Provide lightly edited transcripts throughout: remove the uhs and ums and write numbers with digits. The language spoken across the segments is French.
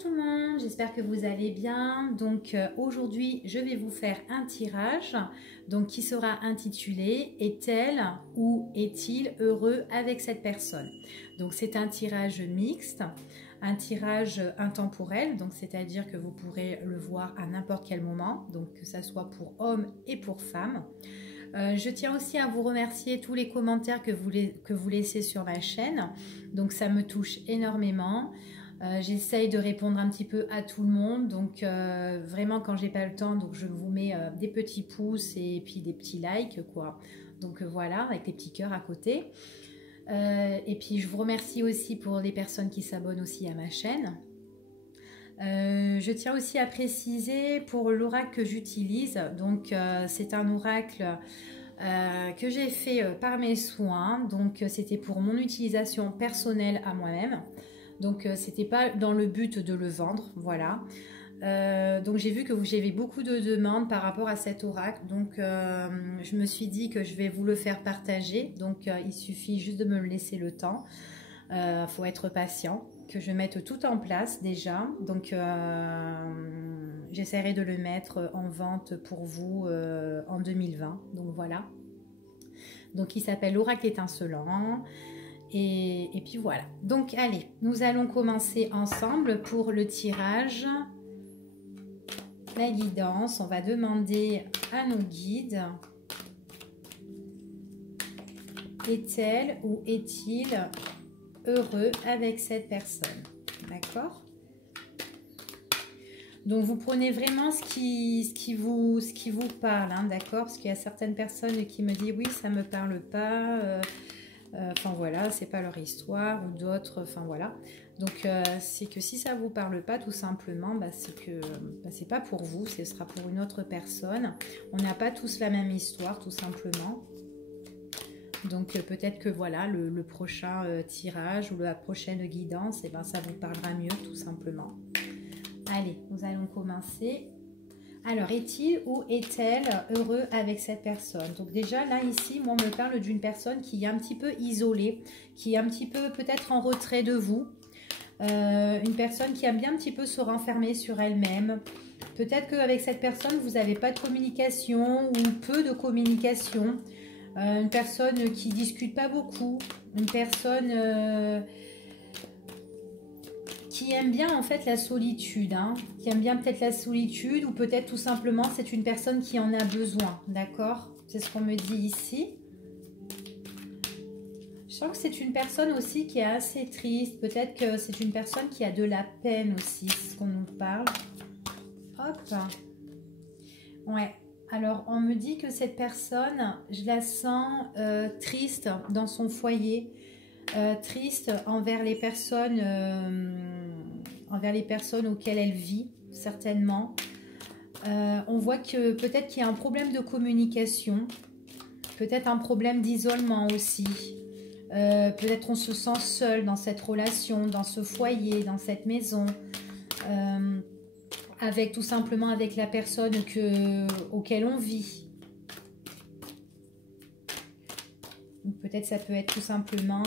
Tout le monde, j'espère que vous allez bien. Donc aujourd'hui, je vais vous faire un tirage donc qui sera intitulé Est-elle ou est-il heureux avec cette personne? Donc c'est un tirage mixte, un tirage intemporel, donc c'est-à-dire que vous pourrez le voir à n'importe quel moment, donc que ça soit pour hommes et pour femmes. Je tiens aussi à vous remercier tous les commentaires que vous laissez sur ma chaîne, donc ça me touche énormément. J'essaye de répondre un petit peu à tout le monde, donc vraiment quand j'ai pas le temps, donc je vous mets des petits pouces et puis des petits likes quoi. Donc voilà, avec les petits cœurs à côté. Et puis je vous remercie aussi pour les personnes qui s'abonnent aussi à ma chaîne. Je tiens aussi à préciser pour l'oracle que j'utilise, donc c'est un oracle que j'ai fait par mes soins, donc c'était pour mon utilisation personnelle à moi-même. Donc c'était pas dans le but de le vendre, voilà. Donc j'ai vu que j'avais beaucoup de demandes par rapport à cet oracle, donc je me suis dit que je vais vous le faire partager. Donc il suffit juste de me laisser le temps. Faut être patient, que je mette tout en place déjà. Donc j'essaierai de le mettre en vente pour vous en 2020. Donc voilà. Donc il s'appelle l'oracle étincelant. Et puis voilà. Donc allez, nous allons commencer ensemble pour le tirage. La guidance, on va demander à nos guides. Est-elle ou est-il heureux avec cette personne? D'accord? Donc vous prenez vraiment ce qui vous parle, hein, d'accord? Parce qu'il y a certaines personnes qui me disent oui, ça ne me parle pas. Enfin voilà, c'est pas leur histoire, ou d'autres, enfin voilà. Donc c'est que si ça vous parle pas tout simplement, c'est que c'est pas pour vous, ce sera pour une autre personne. On n'a pas tous la même histoire tout simplement. Donc peut-être que voilà, le prochain tirage ou la prochaine guidance, ça vous parlera mieux tout simplement. Allez, nous allons commencer. Alors, est-il ou est-elle heureux avec cette personne? Donc déjà, là, ici, moi, on me parle d'une personne qui est un petit peu isolée, qui est un petit peu peut-être en retrait de vous. Une personne qui aime bien un petit peu se renfermer sur elle-même. Peut-être qu'avec cette personne, vous n'avez pas de communication ou peu de communication. Une personne qui ne discute pas beaucoup. Une personne... qui aime bien en fait la solitude, hein, qui aime bien peut-être la solitude ou peut-être tout simplement c'est une personne qui en a besoin, d'accord? C'est ce qu'on me dit ici. Je sens que c'est une personne aussi qui est assez triste, peut-être que c'est une personne qui a de la peine aussi, c'est ce qu'on nous parle. Hop. Ouais, alors on me dit que cette personne, je la sens triste dans son foyer, triste envers les personnes auxquelles elle vit, certainement. On voit que peut-être qu'il y a un problème de communication, peut-être un problème d'isolement aussi. Peut-être on se sent seul dans cette relation, dans ce foyer, dans cette maison, avec tout simplement avec la personne auquel on vit. Peut-être ça peut être tout simplement...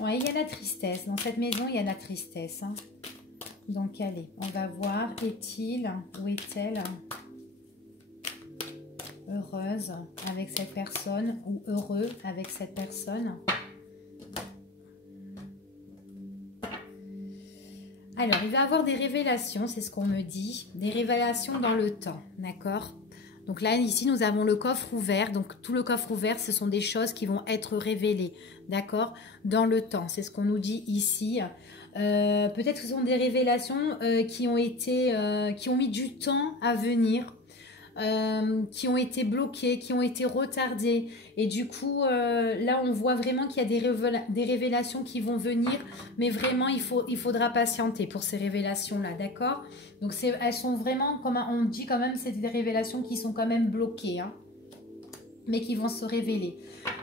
Ouais, il y a la tristesse. Dans cette maison, il y a la tristesse. Hein. Donc, allez, on va voir. Est-il ou est-elle heureuse avec cette personne ou heureux avec cette personne? Alors, il va y avoir des révélations, c'est ce qu'on me dit. Des révélations dans le temps, d'accord? Donc là, ici, nous avons le coffre ouvert. Donc, tout le coffre ouvert, ce sont des choses qui vont être révélées, d'accord, dans le temps. C'est ce qu'on nous dit ici. Peut-être que ce sont des révélations qui ont mis du temps à venir, qui ont été bloquées, qui ont été retardées. Et du coup, là, on voit vraiment qu'il y a des révélations qui vont venir. Mais vraiment, il faudra patienter pour ces révélations-là, d'accord? Donc, elles sont vraiment, comme on dit quand même, c'est des révélations qui sont quand même bloquées. Hein. mais qui vont se révéler.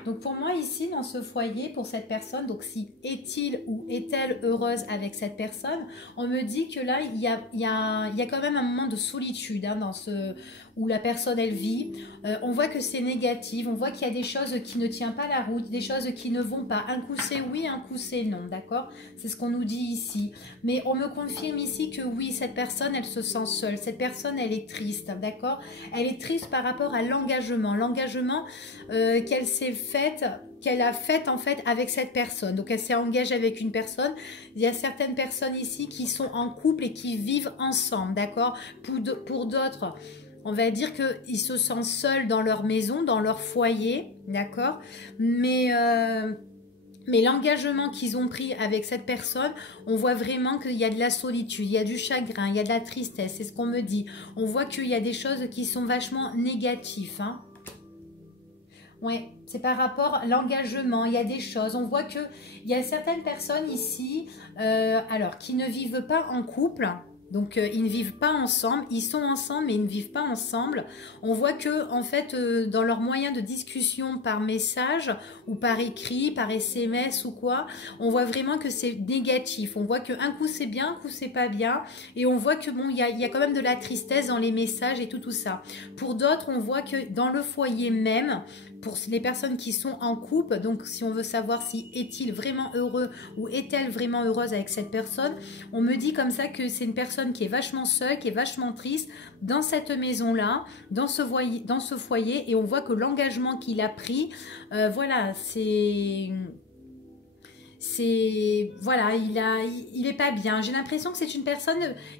Donc pour moi ici dans ce foyer, pour cette personne, donc si est-il ou est-elle heureuse avec cette personne, on me dit que là il y a quand même un moment de solitude hein, dans ce où la personne elle vit. On voit que c'est négatif, on voit qu'il y a des choses qui ne tiennent pas la route, des choses qui ne vont pas. Un coup c'est oui, un coup c'est non, d'accord? C'est ce qu'on nous dit ici. Mais on me confirme ici que oui, cette personne elle se sent seule, cette personne elle est triste, d'accord? Elle est triste par rapport à l'engagement qu'elle s'est faite, qu'elle a faite en fait avec cette personne. Donc elle s'est engagée avec une personne. Il y a certaines personnes ici qui sont en couple et qui vivent ensemble, d'accord? Pour d'autres, on va dire qu'ils se sentent seuls dans leur maison, dans leur foyer, d'accord? Mais l'engagement qu'ils ont pris avec cette personne, on voit vraiment qu'il y a de la solitude, il y a du chagrin, il y a de la tristesse, c'est ce qu'on me dit. On voit qu'il y a des choses qui sont vachement négatives, hein. Ouais, c'est par rapport à l'engagement, il y a des choses, on voit qu'il y a certaines personnes ici, alors, qui ne vivent pas en couple, donc ils ne vivent pas ensemble, ils sont ensemble mais ils ne vivent pas ensemble. On voit que en fait dans leurs moyens de discussion par message ou par écrit, par SMS ou quoi, on voit vraiment que c'est négatif. On voit qu'un coup c'est bien, un coup c'est pas bien, et on voit que bon il y a quand même de la tristesse dans les messages et tout ça. Pour d'autres, on voit que dans le foyer même, pour les personnes qui sont en couple, donc si on veut savoir si est-il vraiment heureux ou est-elle vraiment heureuse avec cette personne, on me dit comme ça que c'est une personne qui est vachement seule, qui est vachement triste dans cette maison-là, dans ce foyer, et on voit que l'engagement qu'il a pris, voilà, voilà, il est pas bien. J'ai l'impression que c'est une personne,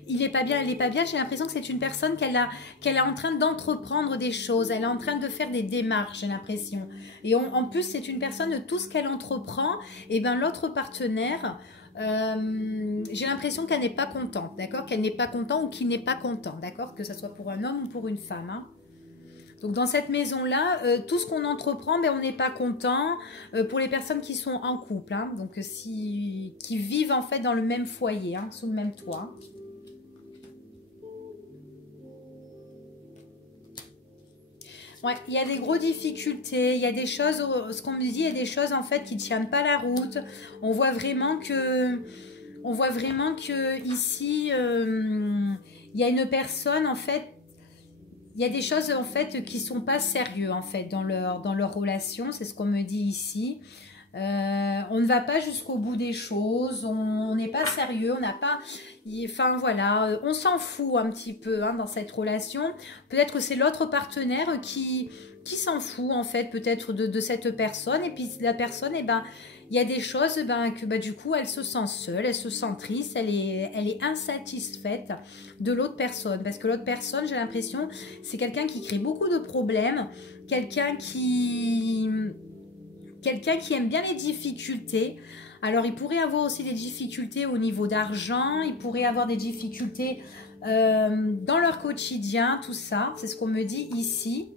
il est pas bien, elle est pas bien. J'ai l'impression que c'est une personne qu'elle est en train d'entreprendre des choses, elle est en train de faire des démarches, j'ai l'impression. Et en plus, c'est une personne, tout ce qu'elle entreprend, et ben l'autre partenaire, j'ai l'impression qu'elle n'est pas contente, d'accord, qu'elle n'est pas content ou qu'il n'est pas content, d'accord, que ce soit pour un homme ou pour une femme, hein. Donc dans cette maison-là, tout ce qu'on entreprend, ben, on n'est pas content pour les personnes qui sont en couple, hein, donc qui vivent en fait dans le même foyer, hein, sous le même toit. Ouais, il y a des grosses difficultés, il y a des choses, ce qu'on me dit, il y a des choses en fait qui ne tiennent pas la route. On voit vraiment que ici, il y a une personne en fait. Il y a des choses en fait qui sont pas sérieux en fait dans leur relation, c'est ce qu'on me dit ici. On ne va pas jusqu'au bout des choses, on n'est pas sérieux, on n'a pas, enfin voilà, on s'en fout un petit peu hein, dans cette relation. Peut-être que c'est l'autre partenaire qui s'en fout en fait peut-être de cette personne, et puis la personne, eh ben, il y a des choses que du coup elle se sent seule, elle se sent triste, elle est insatisfaite de l'autre personne, parce que l'autre personne, j'ai l'impression, c'est quelqu'un qui crée beaucoup de problèmes, quelqu'un qui aime bien les difficultés. Alors il pourrait avoir aussi des difficultés au niveau d'argent, il pourrait avoir des difficultés dans leur quotidien, tout ça, c'est ce qu'on me dit ici.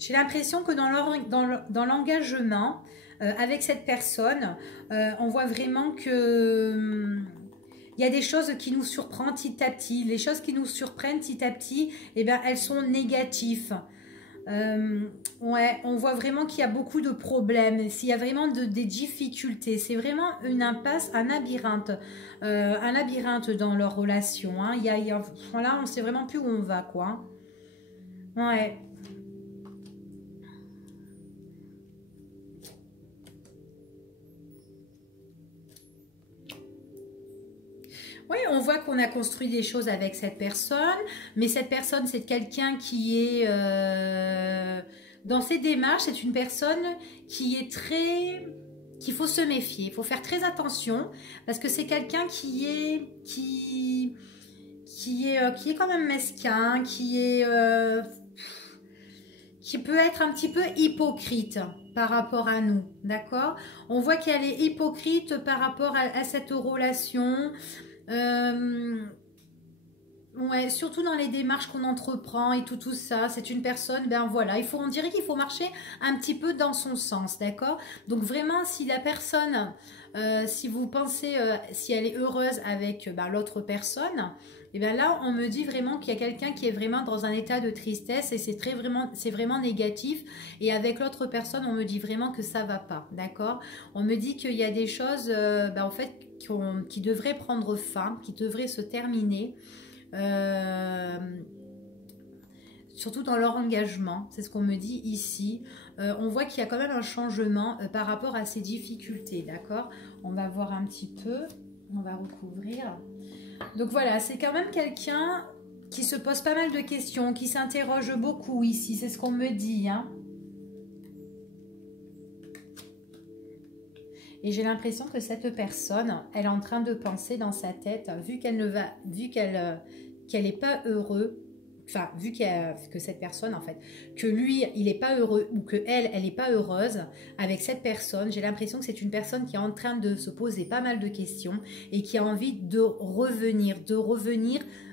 J'ai l'impression que dans l'engagement avec cette personne, on voit vraiment que il y a des choses qui nous surprennent petit à petit. Les choses qui nous surprennent petit à petit, eh bien, elles sont négatives. Ouais, on voit vraiment qu'il y a beaucoup de problèmes, s'il y a vraiment des difficultés. C'est vraiment une impasse, un labyrinthe dans leur relation. Hein. Voilà, on ne sait vraiment plus où on va, quoi. Ouais. Oui, on voit qu'on a construit des choses avec cette personne, mais cette personne, c'est quelqu'un qui est dans ses démarches, c'est une personne qui est qu'il faut se méfier, il faut faire très attention, parce que c'est quelqu'un qui est quand même mesquin, qui peut être un petit peu hypocrite par rapport à nous, d'accord? On voit qu'elle est hypocrite par rapport à cette relation. Ouais, surtout dans les démarches qu'on entreprend et tout ça, c'est une personne, ben voilà, on dirait qu'il faut marcher un petit peu dans son sens, d'accord? Donc vraiment, si la personne, si vous pensez, si elle est heureuse avec l'autre personne, Et bien là, on me dit vraiment qu'il y a quelqu'un qui est vraiment dans un état de tristesse et c'est vraiment négatif. Et avec l'autre personne, on me dit vraiment que ça va pas, d'accord? On me dit qu'il y a des choses, en fait, qui devraient prendre fin, qui devraient se terminer. Surtout dans leur engagement, c'est ce qu'on me dit ici. On voit qu'il y a quand même un changement par rapport à ces difficultés, d'accord? On va voir un petit peu, on va recouvrir. Donc voilà, c'est quand même quelqu'un qui se pose pas mal de questions, qui s'interroge beaucoup ici, c'est ce qu'on me dit, hein. Et j'ai l'impression que cette personne, elle est en train de penser dans sa tête, vu qu'elle n'est pas heureux, enfin, que cette personne, en fait, que lui, il n'est pas heureux ou que elle n'est pas heureuse avec cette personne, j'ai l'impression que c'est une personne qui est en train de se poser pas mal de questions et qui a envie de revenir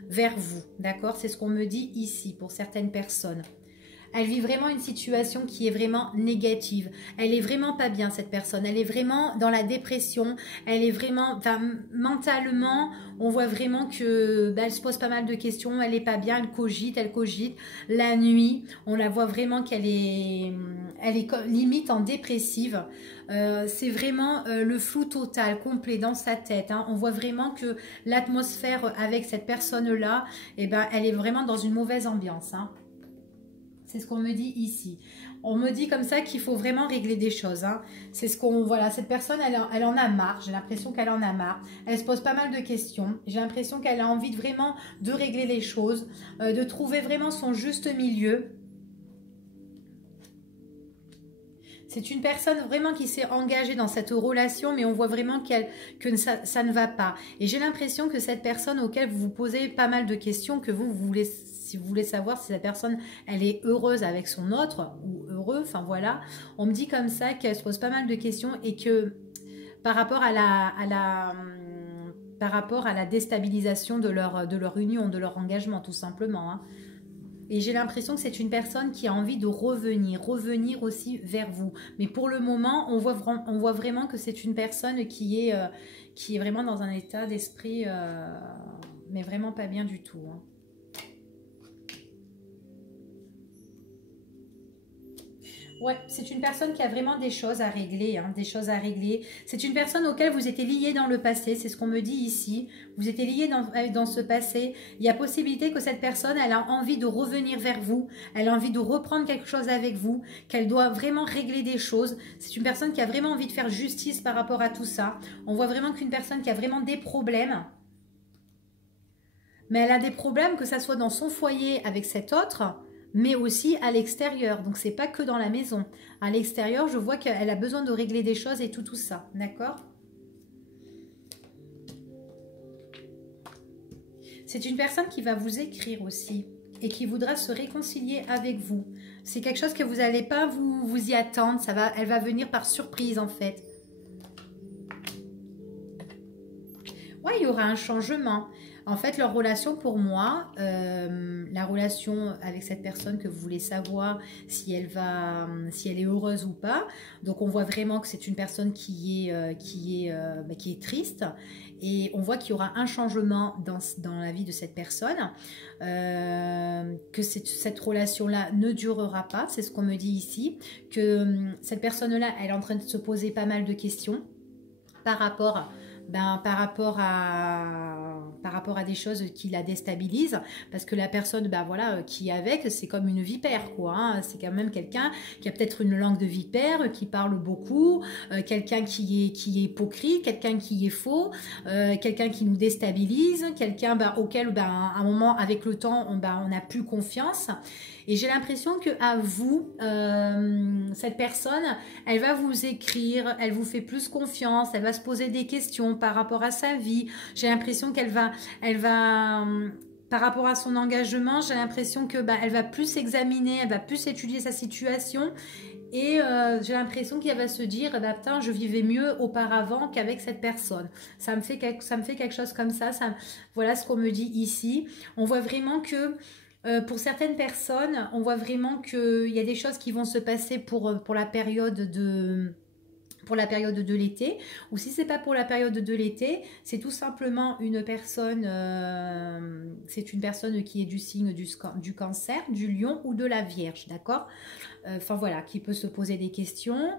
vers vous, d'accord? C'est ce qu'on me dit ici pour certaines personnes. Elle vit vraiment une situation qui est vraiment négative. Elle est vraiment pas bien, cette personne. Elle est vraiment dans la dépression. Elle est vraiment, enfin, mentalement, on voit vraiment que elle se pose pas mal de questions. Elle est pas bien, elle cogite. La nuit, on la voit vraiment qu'elle est, limite en dépressive. C'est vraiment le flou total, complet dans sa tête, hein. On voit vraiment que l'atmosphère avec cette personne-là, eh ben, elle est vraiment dans une mauvaise ambiance, hein. C'est ce qu'on me dit ici. On me dit comme ça qu'il faut vraiment régler des choses, hein. C'est ce qu'on... Voilà, cette personne, elle en a marre. J'ai l'impression qu'elle en a marre. Elle se pose pas mal de questions. J'ai l'impression qu'elle a envie vraiment de régler les choses, de trouver vraiment son juste milieu. C'est une personne vraiment qui s'est engagée dans cette relation, mais on voit vraiment que ça ne va pas. Et j'ai l'impression que cette personne auquel vous vous posez pas mal de questions, que vous voulez, si vous voulez savoir si cette personne, elle est heureuse avec son autre, ou heureux, enfin voilà, on me dit comme ça qu'elle se pose pas mal de questions et que par rapport à la déstabilisation de leur union, de leur engagement, tout simplement, hein. Et j'ai l'impression que c'est une personne qui a envie de revenir aussi vers vous. Mais pour le moment, on voit vraiment que c'est une personne qui est vraiment dans un état d'esprit, mais vraiment pas bien du tout, hein. Ouais, c'est une personne qui a vraiment des choses à régler, hein, des choses à régler. C'est une personne auquel vous étiez lié dans le passé, c'est ce qu'on me dit ici. Vous étiez lié dans ce passé. Il y a possibilité que cette personne, elle a envie de revenir vers vous. Elle a envie de reprendre quelque chose avec vous, qu'elle doit vraiment régler des choses. C'est une personne qui a vraiment envie de faire justice par rapport à tout ça. On voit vraiment qu'une personne qui a vraiment des problèmes. Mais elle a des problèmes, que ça soit dans son foyer avec cet autre, mais aussi à l'extérieur. Donc, c'est pas que dans la maison. À l'extérieur, je vois qu'elle a besoin de régler des choses et tout ça. D'accord? C'est une personne qui va vous écrire aussi et qui voudra se réconcilier avec vous. C'est quelque chose que vous n'allez pas vous y attendre. Elle va venir par surprise, en fait. Ouais, il y aura un changement. En fait, leur relation pour moi, la relation avec cette personne que vous voulez savoir si elle est heureuse ou pas. Donc, on voit vraiment que c'est une personne qui est triste. Et on voit qu'il y aura un changement dans la vie de cette personne. Que cette relation-là ne durera pas. C'est ce qu'on me dit ici. Que cette personne-là, elle est en train de se poser pas mal de questions par rapport à des choses qui la déstabilisent, parce que la personne qui est avec, c'est comme une vipère, quoi, hein. C'est quand même quelqu'un qui a peut-être une langue de vipère, qui parle beaucoup, quelqu'un qui est hypocrite, quelqu'un qui est faux, quelqu'un qui nous déstabilise, quelqu'un auquel à un moment, avec le temps, on n'a plus confiance. Et j'ai l'impression que à vous, cette personne, elle va vous écrire, elle vous fait plus confiance, elle va se poser des questions par rapport à sa vie. J'ai l'impression qu'elle va, par rapport à son engagement, j'ai l'impression que elle va plus s'examiner, elle va plus étudier sa situation. Et j'ai l'impression qu'elle va se dire, putain, je vivais mieux auparavant qu'avec cette personne. Ça me fait quelque chose comme ça. Voilà ce qu'on me dit ici. On voit vraiment que pour certaines personnes, on voit vraiment qu'il y a des choses qui vont se passer pour la période pour la période de l'été, ou si c'est pas pour la période de l'été, c'est tout simplement une personne, c'est une personne qui est du signe du cancer, du lion ou de la vierge, d'accord? Enfin voilà, qui peut se poser des questions,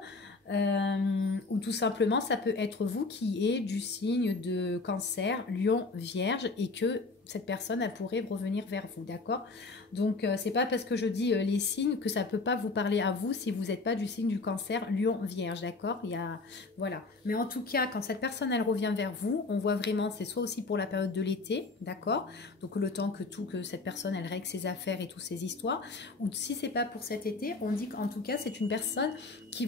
ou tout simplement ça peut être vous qui est du signe de cancer, lion, vierge, et que cette personne, elle pourrait revenir vers vous, d'accord? Donc, c'est pas parce que je dis les signes que ça peut pas vous parler à vous si vous n'êtes pas du signe du cancer, lion, vierge, d'accord? Il y a, voilà. Mais en tout cas, quand cette personne, elle revient vers vous, on voit vraiment, c'est soit aussi pour la période de l'été, d'accord? Donc, le temps que cette personne, elle règle ses affaires et toutes ses histoires. Ou si c'est pas pour cet été, on dit qu'en tout cas, c'est une personne qui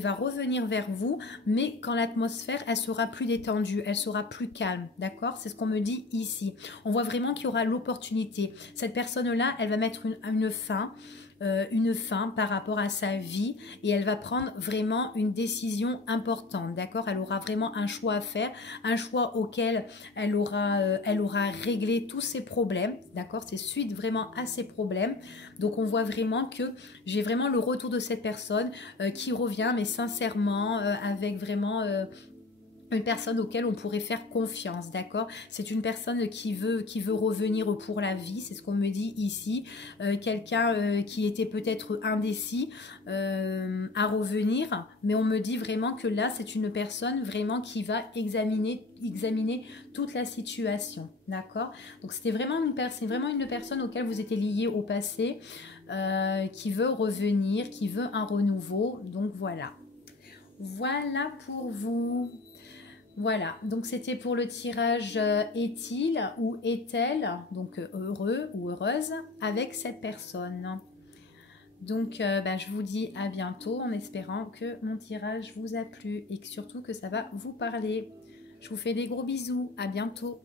va revenir vers vous, mais quand l'atmosphère, elle sera plus détendue, elle sera plus calme, d'accord? C'est ce qu'on me dit ici. On voit vraiment qu'il y aura l'opportunité. Cette personne-là, elle va mettre une fin par rapport à sa vie et elle va prendre vraiment une décision importante, d'accord? Elle aura vraiment un choix à faire, un choix auquel elle aura réglé tous ses problèmes, d'accord? C'est suite vraiment à ses problèmes. Donc on voit vraiment que j'ai vraiment le retour de cette personne qui revient, mais sincèrement, avec vraiment une personne auquel on pourrait faire confiance, d'accord? C'est une personne qui veut revenir pour la vie, c'est ce qu'on me dit ici. Quelqu'un qui était peut-être indécis à revenir, mais on me dit vraiment que là, c'est une personne vraiment qui va examiner toute la situation, d'accord? Donc c'est vraiment une personne auquel vous étiez lié au passé, qui veut revenir, qui veut un renouveau, donc voilà. Voilà pour vous. Voilà, donc c'était pour le tirage est-il ou est-elle, donc heureux ou heureuse, avec cette personne. Donc je vous dis à bientôt en espérant que mon tirage vous a plu et que surtout que ça va vous parler. Je vous fais des gros bisous, à bientôt.